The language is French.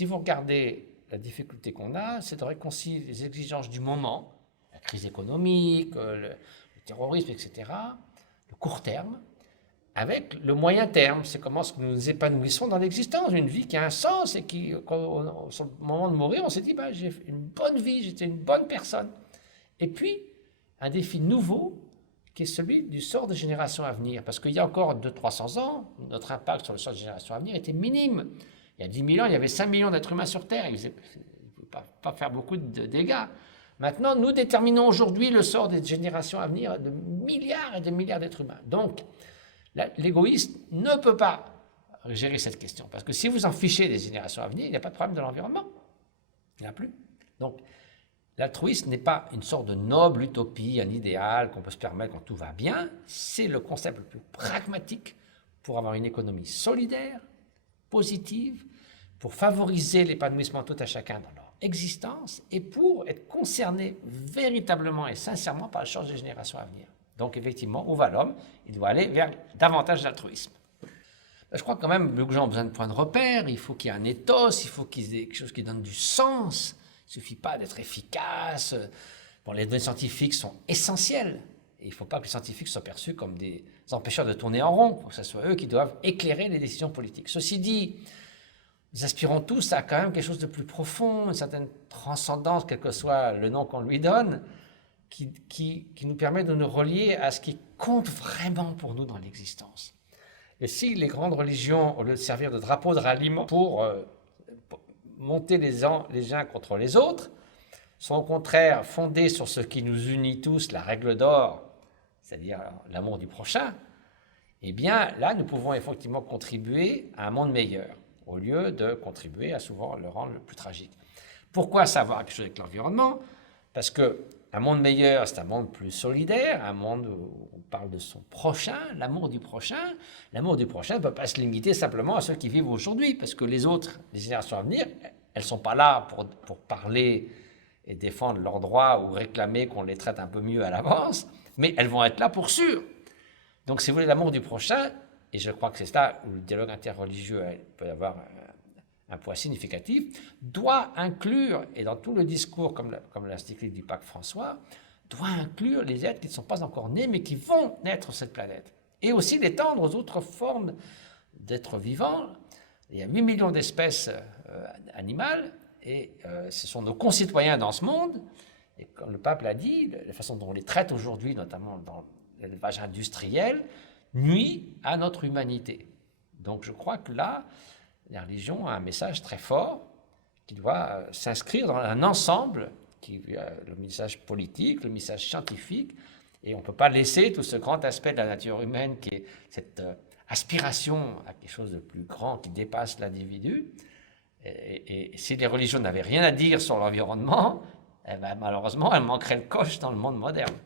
Si vous regardez la difficulté qu'on a, c'est de réconcilier les exigences du moment, la crise économique, le terrorisme, etc., le court terme, avec le moyen terme. C'est comment est-ce que nous nous épanouissons dans l'existence, une vie qui a un sens et qui, sur le moment de mourir, on s'est dit, bah, j'ai une bonne vie, j'étais une bonne personne. Et puis, un défi nouveau, qui est celui du sort des générations à venir. Parce qu'il y a encore 200-300 ans, notre impact sur le sort des générations à venir était minime. Il y a 10 000 ans, il y avait 5 millions d'êtres humains sur Terre. Ils ne pouvaient pas faire beaucoup de dégâts. Maintenant, nous déterminons aujourd'hui le sort des générations à venir de milliards et de milliards d'êtres humains. Donc, l'égoïste ne peut pas gérer cette question. Parce que si vous en fichez des générations à venir, il n'y a pas de problème de l'environnement. Il n'y en a plus. Donc, l'altruisme n'est pas une sorte de noble utopie, un idéal qu'on peut se permettre quand tout va bien. C'est le concept le plus pragmatique pour avoir une économie solidaire, positive, pour favoriser l'épanouissement de tout à chacun dans leur existence et pour être concerné véritablement et sincèrement par le sort des générations à venir. Donc effectivement, où va l'homme? Il doit aller vers davantage d'altruisme. Je crois quand même que les gens ont besoin de points de repère, il faut qu'il y ait un ethos, il faut qu'il y ait quelque chose qui donne du sens. Il ne suffit pas d'être efficace. Bon, les données scientifiques sont essentielles. Et il ne faut pas que les scientifiques soient perçus comme des empêcheurs de tourner en rond. Il faut que ce soit eux qui doivent éclairer les décisions politiques. Ceci dit, nous aspirons tous à quand même quelque chose de plus profond, une certaine transcendance, quel que soit le nom qu'on lui donne, qui nous permet de nous relier à ce qui compte vraiment pour nous dans l'existence. Et si les grandes religions, au lieu de servir de drapeau de ralliement pour monter les uns contre les autres, sont au contraire fondées sur ce qui nous unit tous, la règle d'or, c'est-à-dire l'amour du prochain, eh bien là, nous pouvons effectivement contribuer à un monde meilleur, au lieu de contribuer à souvent le rendre le plus tragique. Pourquoi savoir quelque chose avec l'environnement? Parce qu'un monde meilleur, c'est un monde plus solidaire, un monde où on parle de son prochain, l'amour du prochain. L'amour du prochain ne peut pas se limiter simplement à ceux qui vivent aujourd'hui, parce que les autres, les générations à venir, elles ne sont pas là pour parler et défendre leurs droits ou réclamer qu'on les traite un peu mieux à l'avance, mais elles vont être là pour sûr. Donc si vous voulez l'amour du prochain, et je crois que c'est là où le dialogue interreligieux peut avoir un poids significatif, doit inclure, et dans tout le discours, comme l'encyclique du pape François, doit inclure les êtres qui ne sont pas encore nés, mais qui vont naître sur cette planète. Et aussi l'étendre aux autres formes d'êtres vivants. Il y a 8 millions d'espèces animales, et ce sont nos concitoyens dans ce monde. Et comme le pape l'a dit, la façon dont on les traite aujourd'hui, notamment dans l'élevage industriel, nuit à notre humanité. Donc je crois que là, la religion a un message très fort qui doit s'inscrire dans un ensemble, le message politique, le message scientifique, et on ne peut pas laisser tout ce grand aspect de la nature humaine qui est cette aspiration à quelque chose de plus grand qui dépasse l'individu. Et si les religions n'avaient rien à dire sur l'environnement, eh ben, malheureusement, elles manqueraient le coche dans le monde moderne.